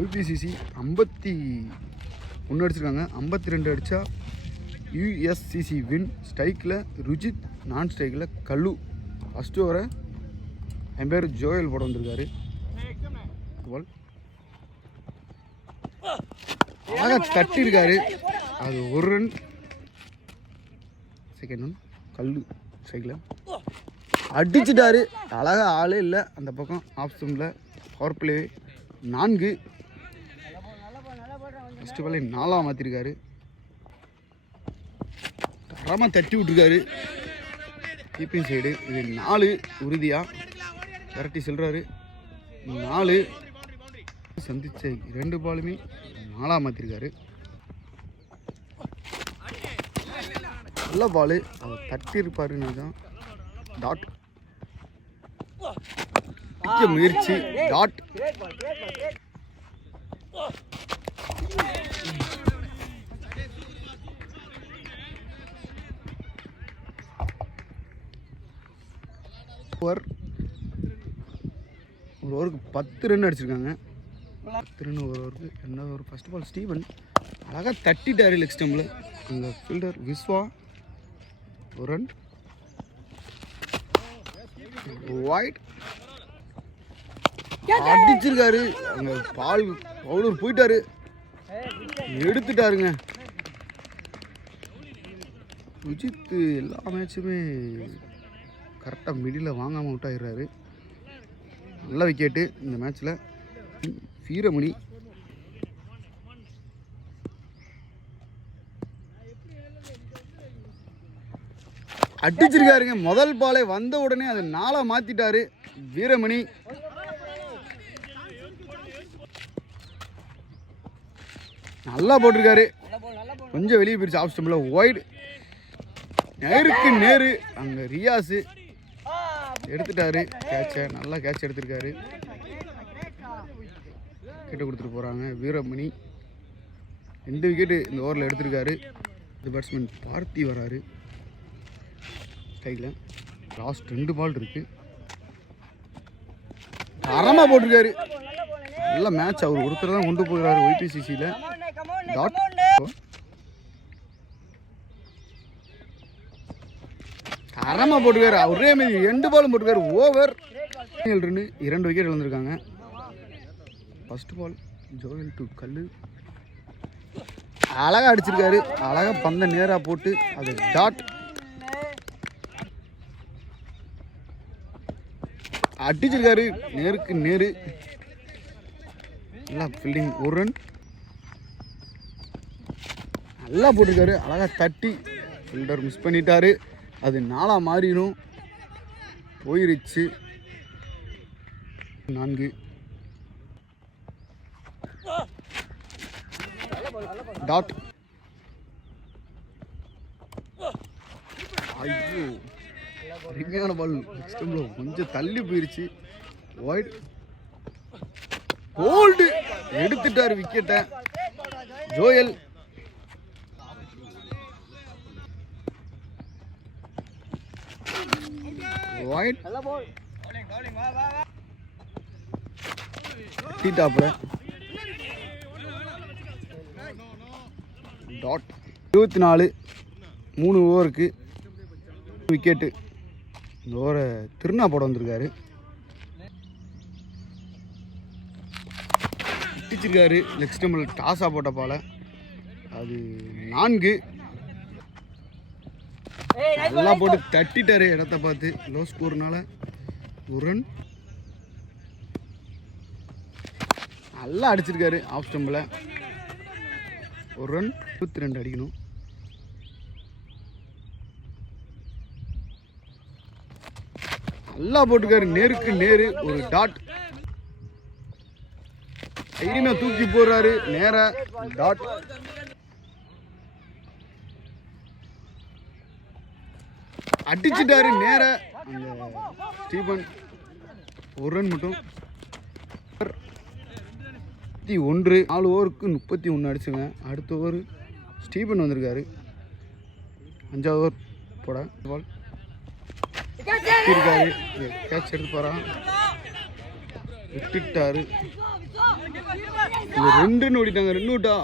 OPCC 51 அடிச்சிருக்காங்க. 52 அடித்தா USCC win. ஸ்ட்ரைக்கில் ருஜித், நான் ஸ்ட்ரைக்கில் கல்லு. ஃபஸ்ட்டு ஓவரை என் பேர் ஜோயல் போட வந்திருக்காரு. அழகாக தட்டியிருக்காரு. அது ஒரு ரன். செகண்ட் ஒன் கல்லு ஸ்ட்ரைக்கில் அடிச்சிட்டாரு. அழகாக ஆளே இல்லை அந்த பக்கம். ஆஃப் ஸ்டம்பில் பவர் பிளே 4. ஃபஸ்ட்டு பாலே 4ஆக மாற்றிருக்காரு. தரமாக தட்டி விட்டுருக்காரு கீப்பிங் சைடு. இது 4 உறுதியாக விரட்டி செல்றாரு. 4 சந்திச்ச 2 பாலுமே 4ஆக மாற்றிருக்காரு. நல்ல பாலு. அதை தட்டியிருப்பாருன்னு தான் டாட் பிடிக்க முயற்சி. டாட் ஒரு ஓவருக்கு 10 ரன் அடிச்சிருக்காங்க. 10 ரன் ஒரு ஓவருக்கு. 2வது ஓவர் ஃபஸ்ட் பால் ஸ்டீவன் அழகாக தட்டிட்டாரு லெக் ஸ்டம்பில். அங்கே ஃபீல்டர் விஸ்வா ஒரு ரன். வைட் அடிச்சிருக்காரு. அங்கே பவுலர் போயிட்டாரு, எடுத்துட்டாருங்க. ருஜித் எல்லா மேட்சுமே கரெக்டாக மிடில் வாங்காமல் அவுட் ஆகிடுறாரு. நல்ல விக்கெட்டு இந்த மேட்ச்சில். வீரமணி அடிச்சிருக்காருங்க. முதல் பாலே வந்த உடனே அது 4ஆக மாற்றிட்டாரு வீரமணி. நல்லா போட்டிருக்காரு. கொஞ்சம் வெளியே போயிடுச்சு ஆஃப் ஸ்டம்பில். வைடு நேருக்கு நேரு. அங்கே ரியாஸு எடுத்துட்டாரு கேட்சை. நல்லா கேட்ச் எடுத்திருக்காரு. விக்கெட்டை கொடுத்துட்டு போகிறாங்க வீரமணி. 2 விக்கெட்டு இந்த ஓவரில் எடுத்திருக்காரு. இந்த பேட்ஸ்மேன் பார்த்தி வராரு ஸ்டைலில். லாஸ்ட் 2 பால் இருக்குது. தரமாக போட்டிருக்காரு. நல்ல மேட்ச். அவர் ஒருத்தர் தான் கொண்டு போகிறாரு OPCCயில். டாட் தரமாக போட்டிருக்காரு. ஒரே மாதிரி 2 பாலும் போட்டிருக்காரு. Over 7 run. 2 விக்கெட் இழந்திருக்காங்க. ஃபஸ்ட் பால் ஜோயல் டு கல்லு அழகாக அடிச்சிருக்காரு. அழகாக பந்தை நேராக போட்டு அது டாட். அடிச்சிருக்காரு நேருக்கு நேரு. நல்லா ஃபீல்டிங். ஒரு ரன். நல்லா போட்டிருக்காரு. அழகாக தட்டி ஃபீல்டர் மிஸ் பண்ணிட்டாரு. அது 4ஆக மாறிடும். போயிருச்சு 4. டாட். ஐயோ அருமையான பால். கொஞ்சம் தள்ளி போயிருச்சு. வைட் போல்டு எடுத்துட்டாரு விக்கெட்டை ஜோயல். White டீ-டாப்ல dot. 24 3 ஓவருக்கு விக்கெட்டு. இந்த ஓவரை திருநா போட வந்திருக்காரு. அடிச்சிருக்காரு லெக் ஸ்டம்பில். டாஸாக போட்ட பால அது 4. நல்லா போட்டு தட்டிட்டாரு இடத்த பார்த்து. லோ ஸ்கோர்னால ஒரு ரன். நல்லா அடிச்சிருக்காரு ஆஃப் ஸ்டம்பில். ஒரு ரன். 22 அடிக்கணும். நல்லா போட்டுக்காரு நேருக்கு நேரு. ஒரு டாட். தைரியமாக தூக்கி போடுறாரு நேரா. டாட். அடிச்சிட்டாரு நேர. அந்த ஸ்டீபன் ஒரு ரன் மட்டும். 31 4 ஓவருக்கு 31 அடிச்சுங்க. அடுத்த ஓவர் ஸ்டீபன் வந்திருக்காரு. 5வது ஓவர் போட பால் இருக்காரு. கேட்ச் எடுத்து போகிறான். விட்டுட்டாரு. 2 ரன் ஓடிட்டாங்க. 2 அவுட்டா?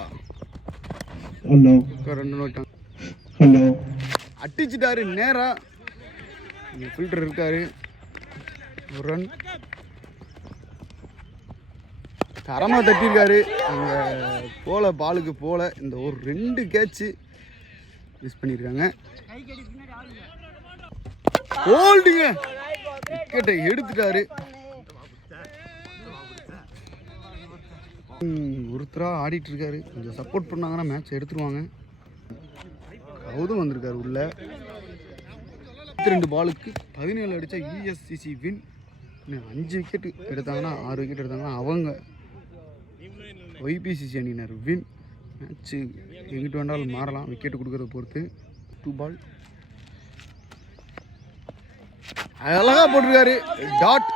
ஹலோ 2 ரன் ஓடிட்டாங்க. ஹலோ அடிச்சிட்டாரு நேரா. இங்கே ஃபில்டர் இருக்காரு. 1 ரன். தரமாக தட்டியிருக்காரு. அங்கே போல பாலுக்கு போல. இந்த ஒரு 2 கேட்சு மிஸ் பண்ணியிருக்காங்க. ஹோல்டிங்க விக்கெட்டை எடுத்துட்டாரு. ஒருத்தராக ஆடிட்டு இருக்காரு. கொஞ்சம் சப்போர்ட் பண்ணாங்கன்னா மேட்ச் எடுத்துருவாங்க. கௌதம் வந்திருக்காரு உள்ள. 22 பாலுக்கு 17 அடித்தா யூஎஸ்சிசி வின். 5 விக்கெட் எடுத்தாங்கன்னா 6 விக்கெட் எடுத்தாங்கன்னா அவங்க ஒய்பிசிசி அணியினர் வின். மேட்ச்சு எங்கிட்டு வேண்டாலும் மாறலாம் விக்கெட்டு கொடுக்கறத பொறுத்து. 2 பால் அழகாக போட்டிருக்காரு. டாட்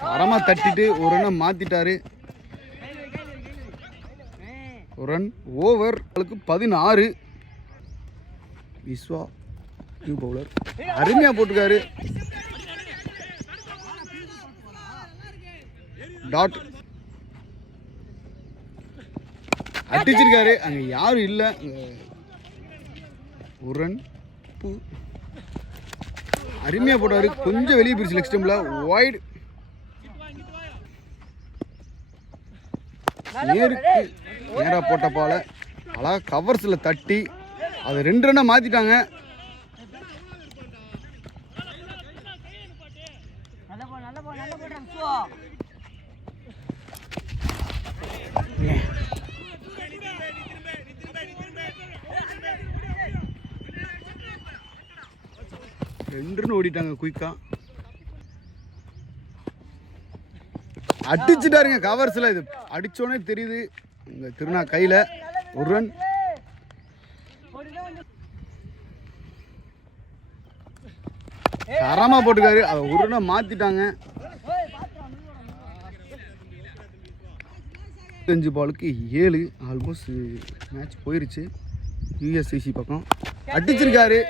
தரமாக தட்டிட்டு 1 ரன்னை மாற்றிட்டாரு. 1 run. Over 16. Viswa new bowler அருமையாக போட்டிருக்காரு. டாட் அடிச்சிருக்காரு. அங்கே யாரும் இல்லை. 1 ரன். அருமையாக போட்டாரு. கொஞ்சம் வெளியே போயிடுச்சு லெக் ஸ்டம்பில். வைடு. நேருக்கு நேராக போட்ட பால அழகாக கவர்ஸில் தட்டி அதை 2 ரன்னை மாற்றிட்டாங்க. ரெண்டு ரன் ஓடிட்டாங்க குயிக்கா. அடிச்சுட்டாருங்க கவர்ஸில். இது அடிச்சோன்னே தெரியுது. இங்கே திருநா கையில் 1 ரன். தரமாக போட்டுக்காரு. அதை 1 ரன்னை மாற்றிட்டாங்க. 5 பாலுக்கு 7. ஆல்மோஸ்ட் மேட்ச் போயிருச்சு. யூஎஸ்சிசி பக்கம் அடிச்சிருக்காரு.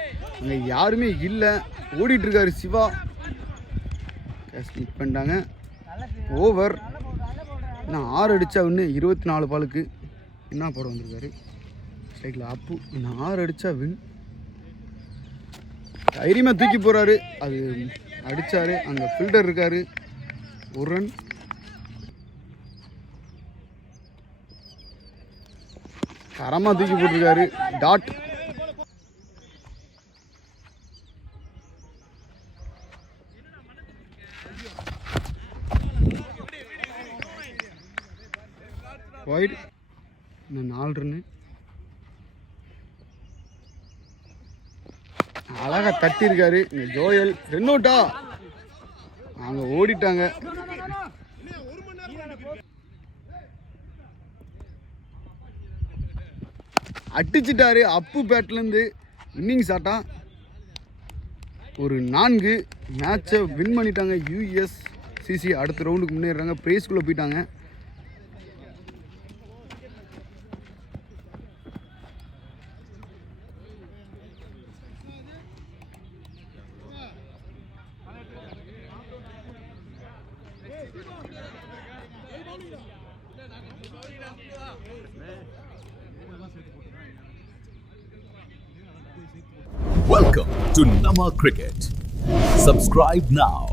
அங்கே யாருமே இல்லை. ஓடிட்டுருக்காரு சிவா. கேஷ் பண்ணிட்டாங்க. ஓவர். இன்னும் 6 அடித்தா இன்னும் 24 பாலுக்கு என்ன போட வந்திருக்காரு. ஸ்ட்ரைக்கில் அப்பு. இன்னும் 6 அடித்தா வின். தைரியமாக தூக்கி போகிறாரு. அது அடித்தார். அங்கே ஃபில்டர் இருக்கார். 1 ரன். தரமாக தூக்கி போட்டிருக்காரு. டாட். வைட். இன்னும் 4 ரன்னு. அழகாக தட்டியிருக்காரு. இங்கே ஜோயல் 2 அவுட்டா? அவங்க ஓடிட்டாங்க. அடிச்சிட்டாரு. அப்பு பேட்லேருந்து இன்னிங்ஸ் ஆட்டா. ஒரு 4 மேட்சை வின் பண்ணிட்டாங்க. யூஎஸ்சிசி அடுத்த ரவுண்டுக்கு முன்னேறாங்க. ப்ரைஸ்குள்ளே போயிட்டாங்க. Welcome to Nama Cricket. Subscribe now.